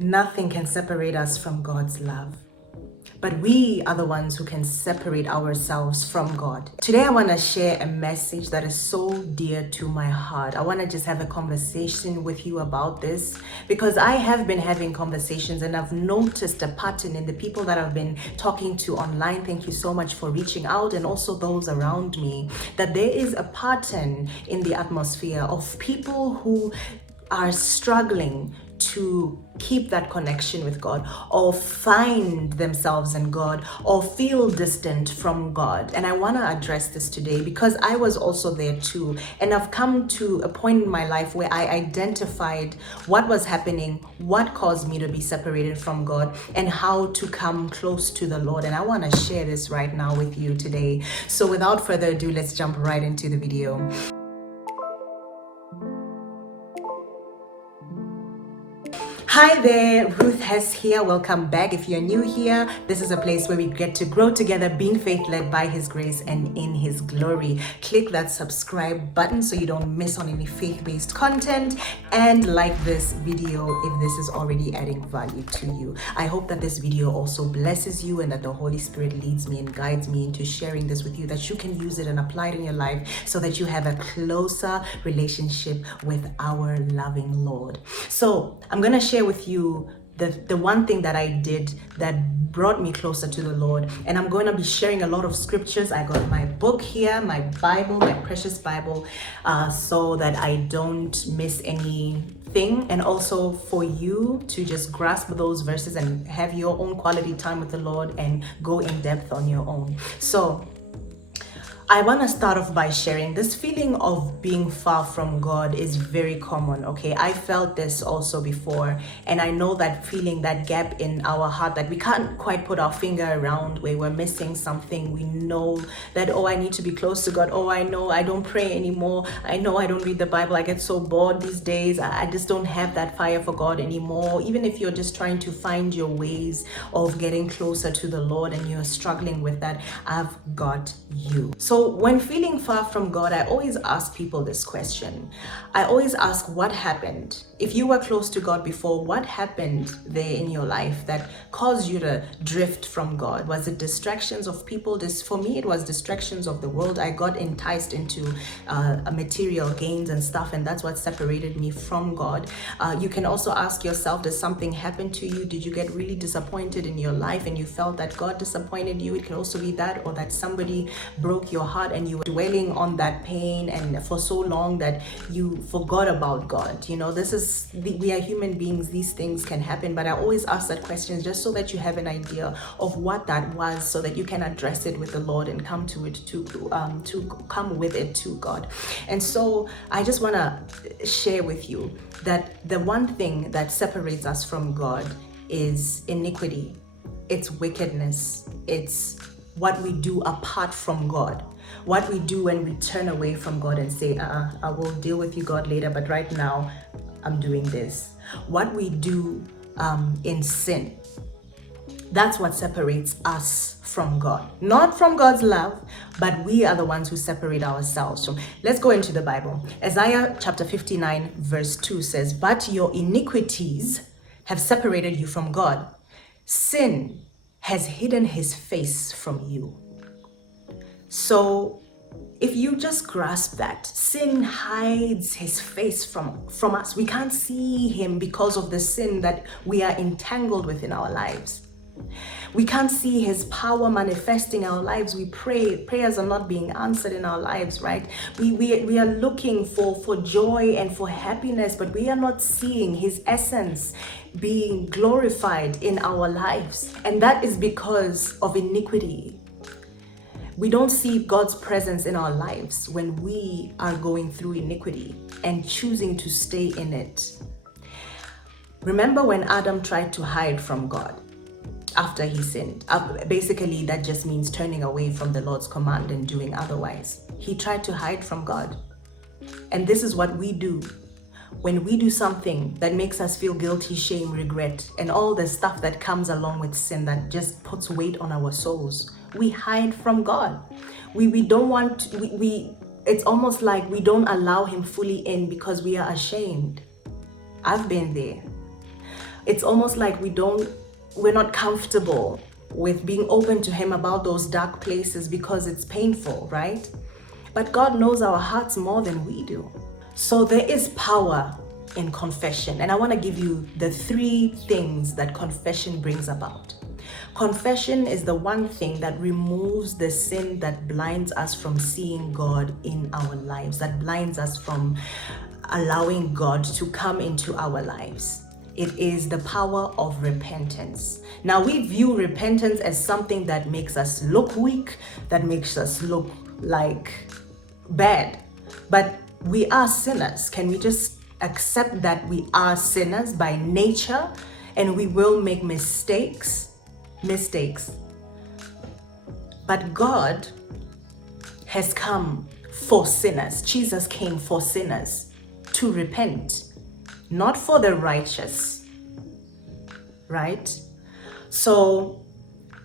Nothing can separate us from God's love. But we are the ones who can separate ourselves from God. Today, I want to share a message that is so dear to my heart. I want to just have a conversation with you about this because I have been having conversations and I've noticed a pattern in the people that I've been talking to online. Thank you so much for reaching out, and also those around me, that there is a pattern in the atmosphere of people who are struggling to keep that connection with God, or find themselves in God, or feel distant from God. And I want to address this today because I was also there too. And I've come to a point in my life where I identified what was happening, what caused me to be separated from God, and how to come close to the Lord. And I want to share this right now with you today. So without further ado, let's jump right into the video. Hi there, Ruth Hess here. Welcome back. If you're new here, this is a place where we get to grow together, being faith-led by His grace and in His glory. Click that subscribe button so you don't miss on any faith-based content, and like this video if this is already adding value to you. I hope that this video also blesses you and that the Holy Spirit leads me and guides me into sharing this with you, that you can use it and apply it in your life so that you have a closer relationship with our loving Lord. So I'm going to share with you the one thing that I did that brought me closer to the Lord, and I'm going to be sharing a lot of scriptures. I got my book here, my Bible, my precious Bible, so that I don't miss anything, and also for you to just grasp those verses and have your own quality time with the Lord and go in depth on your own. So I want to start off by sharing this feeling of being far from God is very common, okay? I felt this also before, and I know that feeling, that gap in our heart that we can't quite put our finger around, where we're missing something. We know that, oh, I need to be close to God. Oh, I know I don't pray anymore. I know I don't read the Bible. I get so bored these days. I just don't have that fire for God anymore. Even if you're just trying to find your ways of getting closer to the Lord and you're struggling with that, I've got you. So when feeling far from God, I always ask people this question. I always ask, what happened? If you were close to God before, what happened there in your life that caused you to drift from God? Was it distractions of people? For me, it was distractions of the world. I got enticed into material gains and stuff, and that's what separated me from God. You can also ask yourself, did something happen to you? Did you get really disappointed in your life and you felt that God disappointed you? It can also be that, or that somebody broke your heart and you were dwelling on that pain and for so long that you forgot about God. You know, we are human beings. These things can happen, but I always ask that question just so that you have an idea of what that was, so that you can address it with the Lord and come to it to come with it to God. And so I just want to share with you that the one thing that separates us from God is iniquity. It's wickedness. It's what we do apart from God, what we do when we turn away from God and say, I will deal with you, God, later, but right now I'm doing this. What we do in sin. That's what separates us from God. Not from God's love, but we are the ones who separate ourselves from. Let's go into the Bible. Isaiah chapter 59 verse 2 says, but your iniquities have separated you from God. Sin has hidden His face from you. So if you just grasp that, sin hides His face from us. We can't see Him because of the sin that we are entangled with in our lives. We can't see His power manifesting our lives. We pray, prayers are not being answered in our lives, right? We are looking for joy and for happiness, but we are not seeing His essence being glorified in our lives. And that is because of iniquity. We don't see God's presence in our lives when we are going through iniquity and choosing to stay in it. Remember when Adam tried to hide from God after he sinned? Basically, that just means turning away from the Lord's command and doing otherwise. He tried to hide from God. And this is what we do. When we do something that makes us feel guilty, shame, regret, and all the stuff that comes along with sin that just puts weight on our souls, we hide from God. We don't want, it's almost like we don't allow Him fully in because we are ashamed. I've been there. It's almost like we're not comfortable with being open to him about those dark places because it's painful, right? But God knows our hearts more than we do. So there is power in confession. And I want to give you the 3 things that confession brings about. Confession is the one thing that removes the sin that blinds us from seeing God in our lives, that blinds us from allowing God to come into our lives. It is the power of repentance. Now, we view repentance as something that makes us look weak, that makes us look like bad. But we are sinners. Can we just accept that we are sinners by nature and we will make mistakes? But God has come for sinners. Jesus came for sinners to repent, not for the righteous, right? So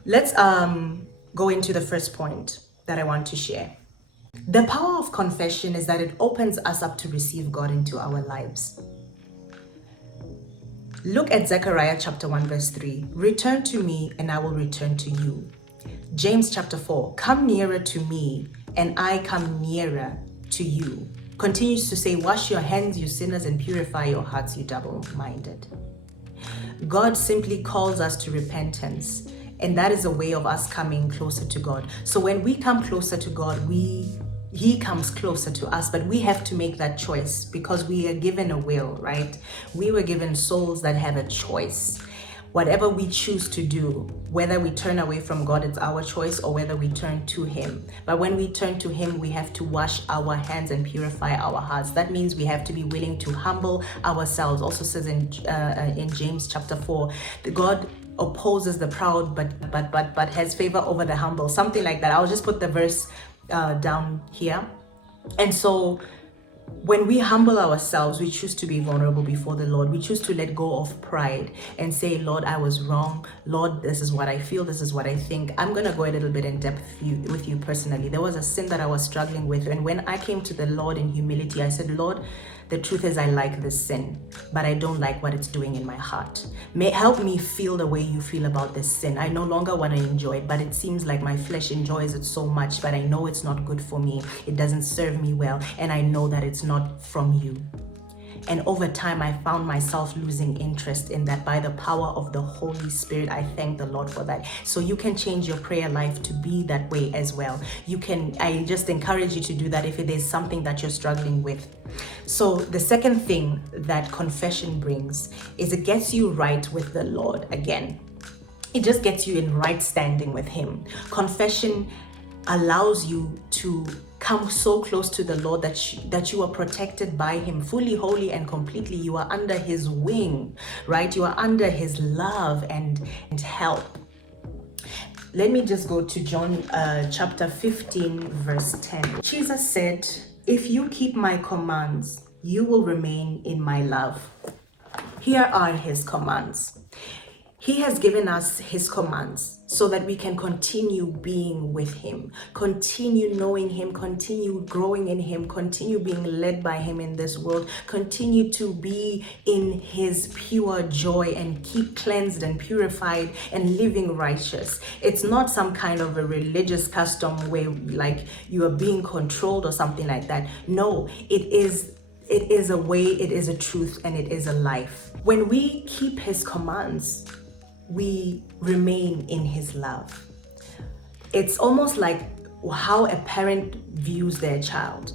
let's go into the first point that I want to share. The power of confession is that it opens us up to receive God into our lives. Look at Zechariah chapter 1 verse 3. Return to me and I will return to you. James chapter 4. Come nearer to me and I come nearer to you. Continues to say, wash your hands, you sinners, and purify your hearts, you double-minded. God simply calls us to repentance, and that is a way of us coming closer to God. So when we come closer to God, He comes closer to us, but we have to make that choice because we are given a will, right? We were given souls that have a choice. Whatever we choose to do, whether we turn away from God, it's our choice, or whether we turn to Him. But when we turn to Him, we have to wash our hands and purify our hearts. That means we have to be willing to humble ourselves. Also says in James chapter 4, that God opposes the proud, but has favor over the humble. Something like that. I'll just put the verse down here. And so when we humble ourselves, we choose to be vulnerable before the Lord. We choose to let go of pride and say, Lord, I was wrong. Lord, this is what I feel. This is what I think. I'm going to go a little bit in depth with you personally. There was a sin that I was struggling with. And when I came to the Lord in humility, I said, Lord, the truth is I like this sin, but I don't like what it's doing in my heart. Help me feel the way you feel about this sin. I no longer want to enjoy it, but it seems like my flesh enjoys it so much, but I know it's not good for me. It doesn't serve me well, and I know that it's not from you. And over time, I found myself losing interest in that. By the power of the Holy Spirit, I thank the Lord for that. So you can change your prayer life to be that way as well. I just encourage you to do that if it is something that you're struggling with. So the second thing that confession brings is it gets you right with the Lord again. It just gets you in right standing with Him. Confession allows you to come so close to the Lord that you are protected by Him, fully, wholly, and completely. You are under His wing, right? You are under His love and help. Let me just go to John chapter 15, verse 10. Jesus said, if you keep my commands, you will remain in my love. Here are His commands. He has given us His commands so that we can continue being with Him, continue knowing Him, continue growing in Him, continue being led by Him in this world, continue to be in His pure joy and keep cleansed and purified and living righteous. It's not some kind of a religious custom where like you are being controlled or something like that. No, it is a way, it is a truth, and it is a life. When we keep His commands, we remain in His love. It's almost like how a parent views their child.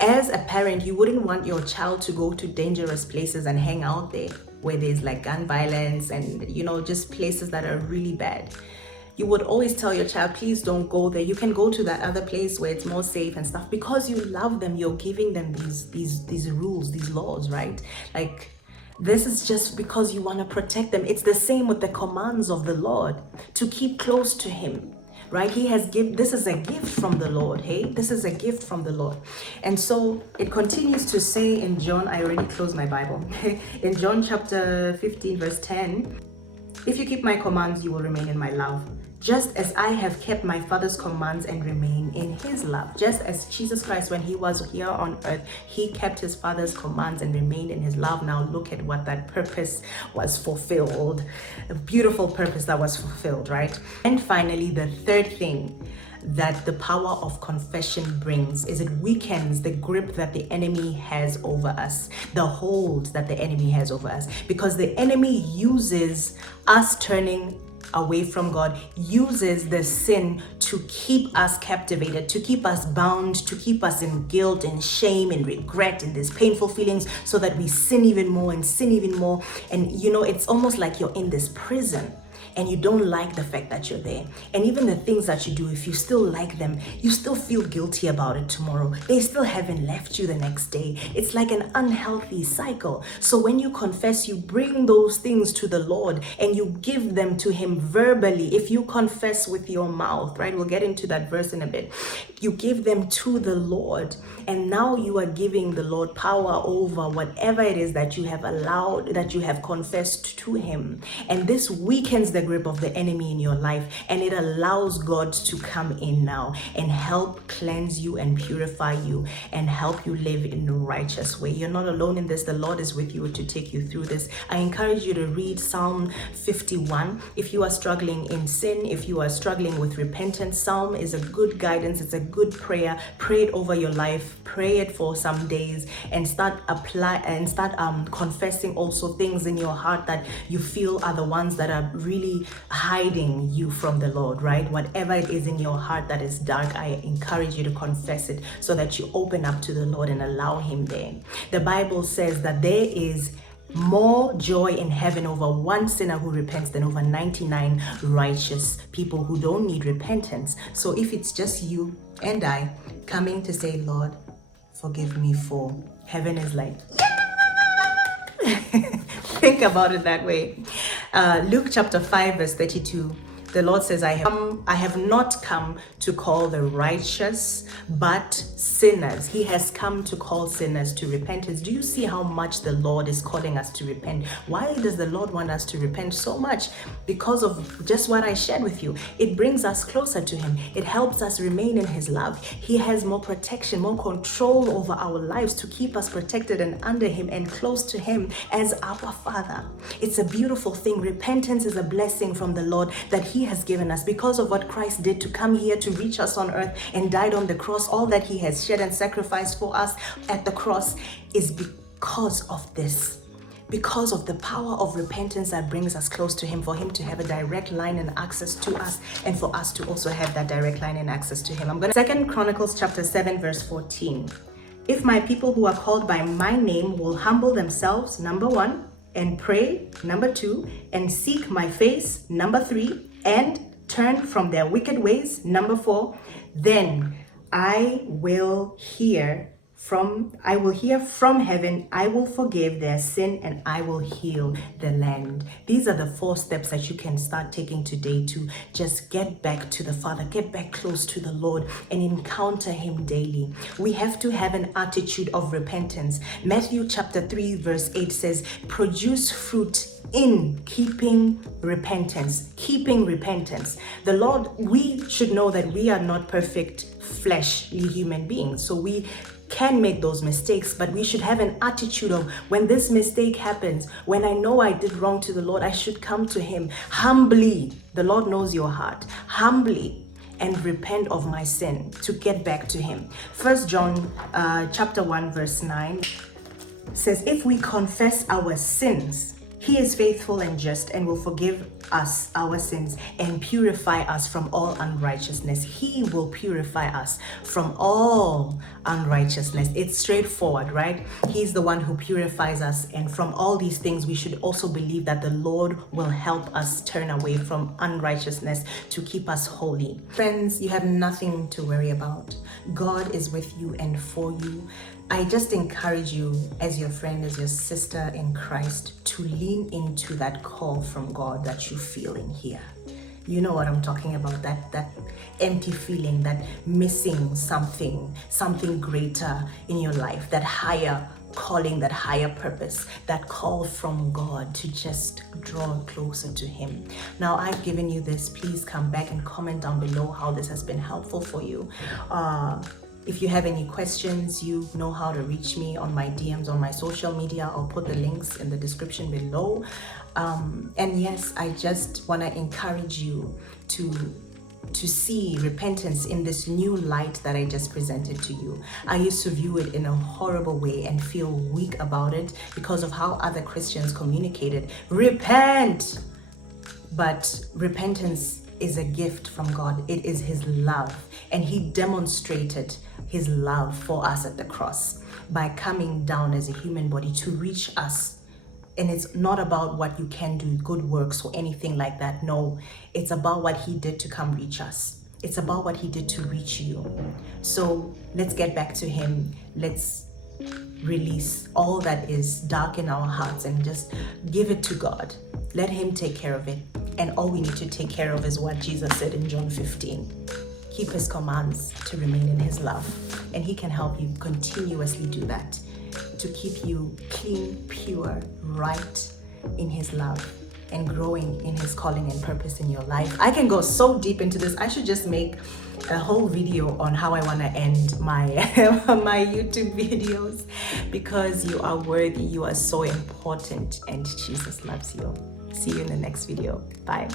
As a parent, you wouldn't want your child to go to dangerous places and hang out there where there's like gun violence and, just places that are really bad. You would always tell your child, please don't go there. You can go to that other place where it's more safe and stuff. Because you love them, you're giving them these rules, these laws, right? Like, this is just because you want to protect them. It's the same with the commands of the Lord, to keep close to Him, right? This is a gift from the Lord, hey? This is a gift from the Lord. And so it continues to say in John, I already closed my Bible. In John chapter 15, verse 10, If you keep my commands, you will remain in my love. Just as I have kept my Father's commands and remain in his love. Just as Jesus Christ, when he was here on earth, he kept his Father's commands and remained in his love. Now look at what that purpose was fulfilled. A beautiful purpose that was fulfilled, right? And finally, the third thing that the power of confession brings is it weakens the grip that the enemy has over us, the hold that the enemy has over us, because the enemy uses us turning away from God, uses the sin to keep us captivated, to keep us bound, to keep us in guilt and shame and regret and these painful feelings, so that we sin even more and sin even more. And it's almost like you're in this prison and you don't like the fact that you're there. And even the things that you do, if you still like them, you still feel guilty about it tomorrow. They still haven't left you the next day. It's like an unhealthy cycle. So when you confess, you bring those things to the Lord and you give them to him verbally. If you confess with your mouth, right? We'll get into that verse in a bit. You give them to the Lord, and now you are giving the Lord power over whatever it is that you have allowed, that you have confessed to him. And this weakens the grip of the enemy in your life, and it allows God to come in now and help cleanse you and purify you and help you live in a righteous way. You're not alone in this. The Lord is with you to take you through this. I encourage you to read Psalm 51 if you are struggling in sin, if you are struggling with repentance. Psalm is a good guidance. It's a good prayer. Pray it over your life. Pray it for some days and start confessing also things in your heart that you feel are the ones that are really hiding you from the Lord, right? Whatever it is in your heart that is dark, I encourage you to confess it so that you open up to the Lord and allow him there. The Bible says that there is more joy in heaven over one sinner who repents than over 99 righteous people who don't need repentance. So if it's just you and I coming to say, Lord, forgive me for, heaven is like, think about it that way. Luke chapter 5 verse 32, the Lord says, I have not come to call the righteous, but sinners. He has come to call sinners to repentance. Do you see how much the Lord is calling us to repent? Why does the Lord want us to repent so much? Because of just what I shared with you. It brings us closer to him. It helps us remain in his love. He has more protection, more control over our lives to keep us protected and under him and close to him as our Father. It's a beautiful thing. Repentance is a blessing from the Lord that he has given us because of what Christ did to come here to reach us on earth and died on the cross. All that he has shed and sacrificed for us at the cross is because of this. Because of the power of repentance that brings us close to him, for him to have a direct line and access to us, and for us to also have that direct line and access to him. 2 Chronicles chapter 7 verse 14. If my people who are called by my name will humble themselves, number 1, and pray, number 2, and seek my face, number 3, and turn from their wicked ways, number 4, then I will hear from heaven, I will forgive their sin, and I will heal the land. These are the 4 steps that you can start taking today to just get back to the Father, get back close to the Lord and encounter him daily. We have to have an attitude of repentance. Matthew chapter 3 verse 8 says, produce fruit in keeping repentance. The Lord, we should know that we are not perfect fleshly human beings. So we can make those mistakes, but we should have an attitude of, when this mistake happens, when I know I did wrong to the Lord, I should come to him humbly. The Lord knows your heart. Humbly and repent of my sin to get back to him. 1 John chapter 1 verse 9 says, if we confess our sins, he is faithful and just and will forgive us our sins and purify us from all unrighteousness. He will purify us from all unrighteousness. It's straightforward, right? He's the one who purifies us, and from all these things we should also believe that the Lord will help us turn away from unrighteousness to keep us holy. Friends, you have nothing to worry about. God is with you and for you. I just encourage you, as your friend, as your sister in Christ, to lean into that call from God that you feel in here. You know what I'm talking about, that empty feeling, that missing something greater in your life, that higher calling, that higher purpose, that call from God to just draw closer to Him. Now, I've given you this. Please come back and comment down below how this has been helpful for you. If you have any questions, you know how to reach me on my DMs on my social media. I'll put the links in the description below. And yes, I just want to encourage you to see repentance in this new light that I just presented to you. I used to view it in a horrible way and feel weak about it because of how other Christians communicated. Repent! But repentance is a gift from God. It is His love. And He demonstrated His love for us at the cross by coming down as a human body to reach us. And it's not about what you can do, good works or anything like that. No, it's about what He did to come reach us. It's about what He did to reach you. So let's get back to Him. Let's release all that is dark in our hearts and just give it to God. Let Him take care of it. And all we need to take care of is what Jesus said in John 15. Keep His commands to remain in His love. And He can help you continuously do that, to keep you clean, pure, right in His love and growing in His calling and purpose in your life. I can go so deep into this. I should just make a whole video on how I want to end my my YouTube videos, because you are worthy, you are so important, and Jesus loves you. See you in the next video. Bye.